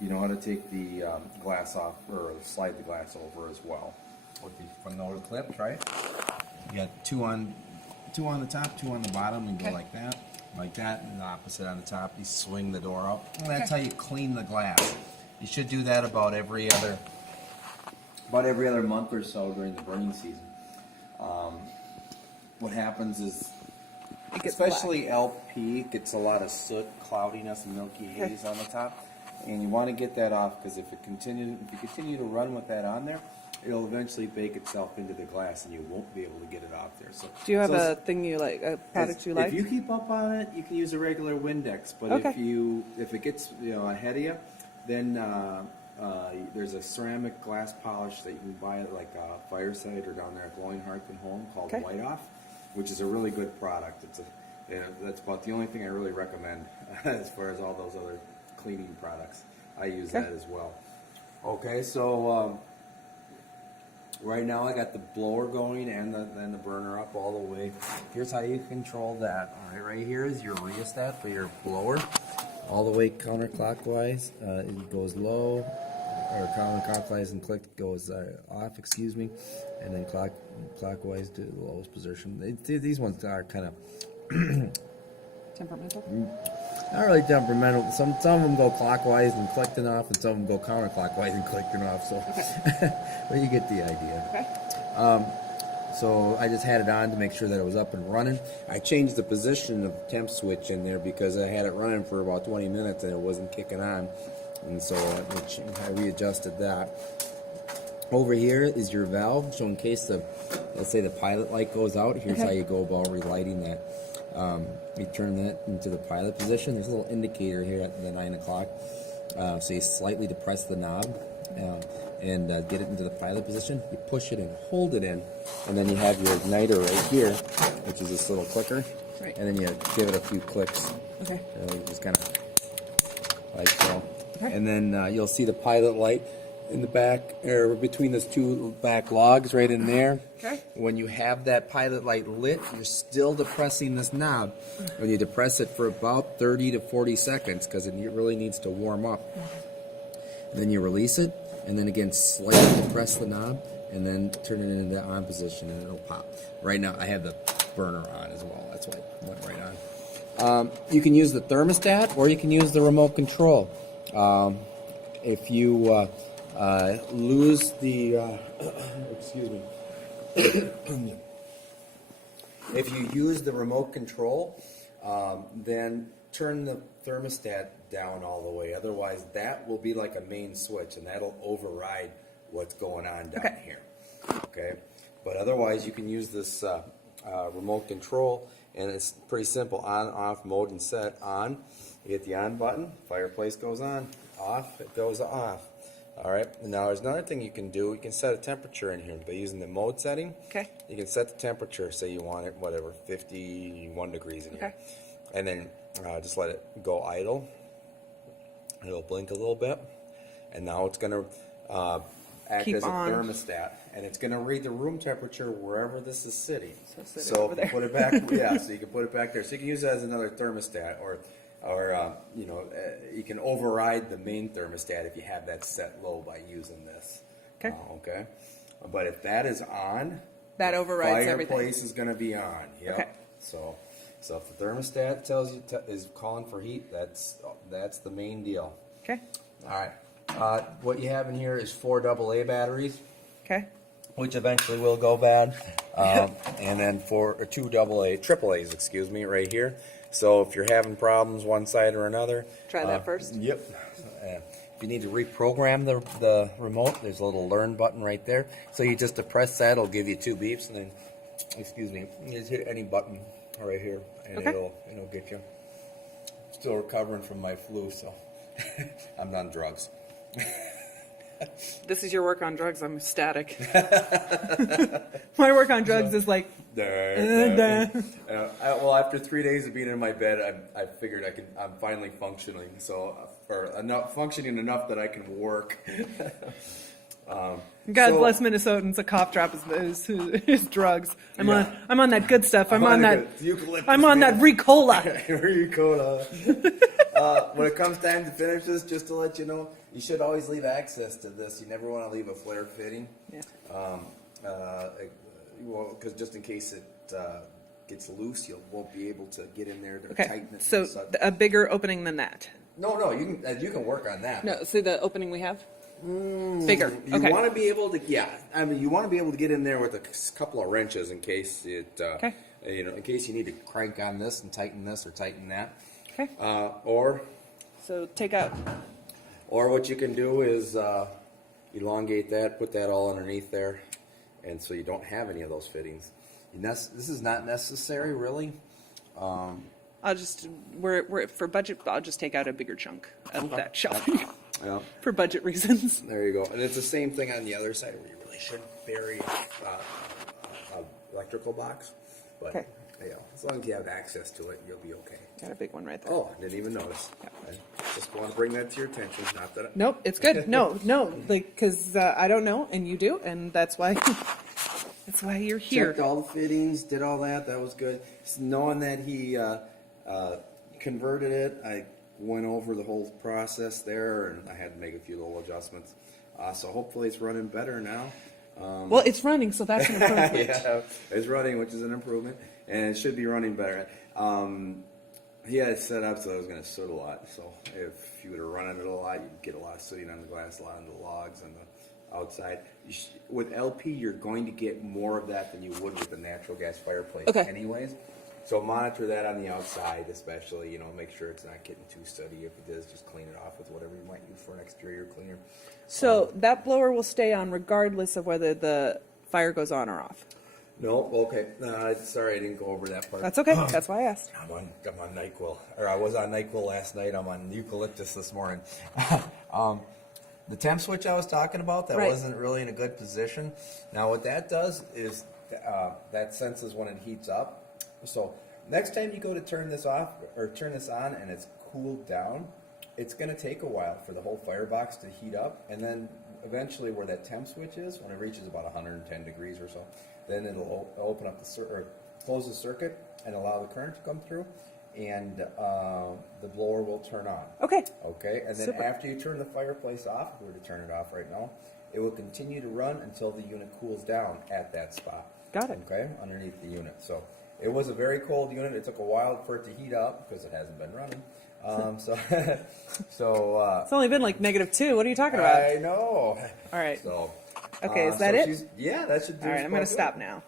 you know how to take the glass off or slide the glass over as well with the front loader clips, right? You got two on the top, two on the bottom, and go like that, and the opposite on the top. You swing the door out. And that's how you clean the glass. You should do that about every other month or so during the burning season. What happens is, especially black. LP gets a lot of soot, cloudiness, and milky haze on the top, and you want to get that off because if you continue to run with that on there, it'll eventually bake itself into the glass, and you won't be able to get it off there. So, do you have a thing you like, a product you like? If you keep up on it, you can use a regular Windex. But if it gets ahead of you, then there's a ceramic glass polish that you can buy at like Fireside or down there at Glowing Hearth and Home called White Off, which is a really good product. That's about the only thing I really recommend as far as all those other cleaning products. I use that as well. Okay, so right now I got the blower going and the burner up all the way. Here's how you control that. All right here is your rheostat for your blower. All the way counterclockwise, it goes low, or counterclockwise and goes off, and then clockwise to the lowest position. These ones are kind of temperamental. Not really temperamental. Some of them go clockwise and clicked off, and some of them go counterclockwise and clicked off. So, but you get the idea. Okay. So I just had it on to make sure that it was up and running. I changed the position of the temp switch in there because I had it running for about 20 minutes and it wasn't kicking on. And so I readjusted that. Over here is your valve. So in case let's say the pilot light goes out, here's how you go about relighting that. You turn that into the pilot position. There's a little indicator here at the 9 o'clock. So you slightly depress the knob. And get it into the pilot position. You push it and hold it in, and then you have your igniter right here, which is this little clicker. Right. And then you give it a few clicks. Okay. Just kind of like so. Okay. And then you'll see the pilot light in the back, or between those two back logs right in there. Okay. When you have that pilot light lit, you're still depressing this knob. When you depress it for about 30 to 40 seconds, because it really needs to warm up. And then you release it. And then again, slightly depress the knob, and then turn it into the on position, and it'll pop. Right now, I have the burner on as well. That's why it went right on. You can use the thermostat, or you can use the remote control. If you lose the, excuse me. If you use the remote control, then turn the thermostat down all the way. Otherwise, that will be like a main switch, and that'll override what's going on down here. Okay, but otherwise, you can use this remote control, and it's pretty simple: on, off, mode, and set. On, you hit the on button, fireplace goes on. Off, it goes off. All right. Now, there's another thing you can do. You can set a temperature in here by using the mode setting. Okay. You can set the temperature. Say you want it, whatever, 51 degrees in here, and then just let it go idle. It'll blink a little bit, and now it's going to act as a thermostat, and it's going to read the room temperature wherever this is sitting. So if you put it back, so you can put it back there. So you can use it as another thermostat, or you can override the main thermostat if you have that set low by using this. Okay. But if that is on, that overrides everything. Fireplace is going to be on. Yep. Okay. So if the thermostat tells you is calling for heat, that's the main deal. Okay. All right. What you have in here is 4 AA batteries. Okay. Which eventually will go bad, and then 2 AAAs, excuse me, right here. So if you're having problems one side or another, try that first. Yep. If you need to reprogram the remote, there's a little learn button right there. So you just depress that; it'll give you 2 beeps, and then, excuse me, you just hit any button right here, and it'll get you. Still recovering from my flu, so I'm on drugs. This is your work on drugs. I'm ecstatic. My work on drugs is like. Well, after 3 days of being in my bed, I figured I'm finally functioning. So, or functioning enough that I can work. God So- bless Minnesotans. A cough drop is drugs. I'm on that good stuff. I'm on that Ricola. Ricola. When it comes time to finish this, just to let you know, you should always leave access to this. You never want to leave a flare fitting. Yeah. Because just in case it gets loose, you won't be able to get in there to Okay. tighten it. So and such. a bigger opening than that. No, you can work on that. No, see the opening we have? Bigger. You Okay. want to be able to, you want to be able to get in there with a couple of wrenches in case it, Okay. in case you need to crank on this and tighten this or tighten that. Okay. Or So take out. what you can do is elongate that, put that all underneath there, and so you don't have any of those fittings. This is not necessary, really. I'll just we're for budget. I'll just take out a bigger chunk of that shelf Yeah. for budget reasons. There you go. And it's the same thing on the other side where you really should bury a electrical box. But Okay. as long as you have access to it, you'll be okay. Got a big one right there. Oh, I didn't even notice. Yeah. I just want to bring that to your attention. Not that. Nope, it's good. No, like because I don't know and you do, and that's why you're here. Checked all the fittings, did all that. That was good. Just knowing that he converted it, I went over the whole process there, and I had to make a few little adjustments. So hopefully it's running better now. Well, it's running, so that's an improvement. Yeah, it's running, which is an improvement, and it should be running better. He had it set up so it was going to soot a lot. So if you were to run it a lot, you'd get a lot of sooting on the glass, a lot on the logs, and the outside. With LP, you're going to get more of that than you would with a natural gas fireplace, Okay. anyways. So monitor that on the outside, especially. Make sure it's not getting too stutty. If it is, just clean it off with whatever you might use for an exterior cleaner. So that blower will stay on regardless of whether the fire goes on or off. No, okay. Sorry, I didn't go over that part. That's okay. That's why I asked. I'm on NyQuil, or I was on NyQuil last night. I'm on eucalyptus this morning. The temp switch I was talking about, that Right. wasn't really in a good position. Now what that does is that senses when it heats up. So next time you go to turn this off or turn this on and it's cooled down, it's going to take a while for the whole firebox to heat up, and then eventually where that temp switch is, when it reaches about 110 degrees or so, then it'll open up close the circuit and allow the current to come through, and the blower will turn on. Okay. Okay, and then Super. after you turn the fireplace off, if we were to turn it off right now, it will continue to run until the unit cools down at that spot. Got it. Okay, underneath the unit. So it was a very cold unit. It took a while for it to heat up because it hasn't been running. It's only been like -2. What are you talking about? I know. All right. So Okay, is that it? Yeah, that should do. All right, I'm going to about stop good. now.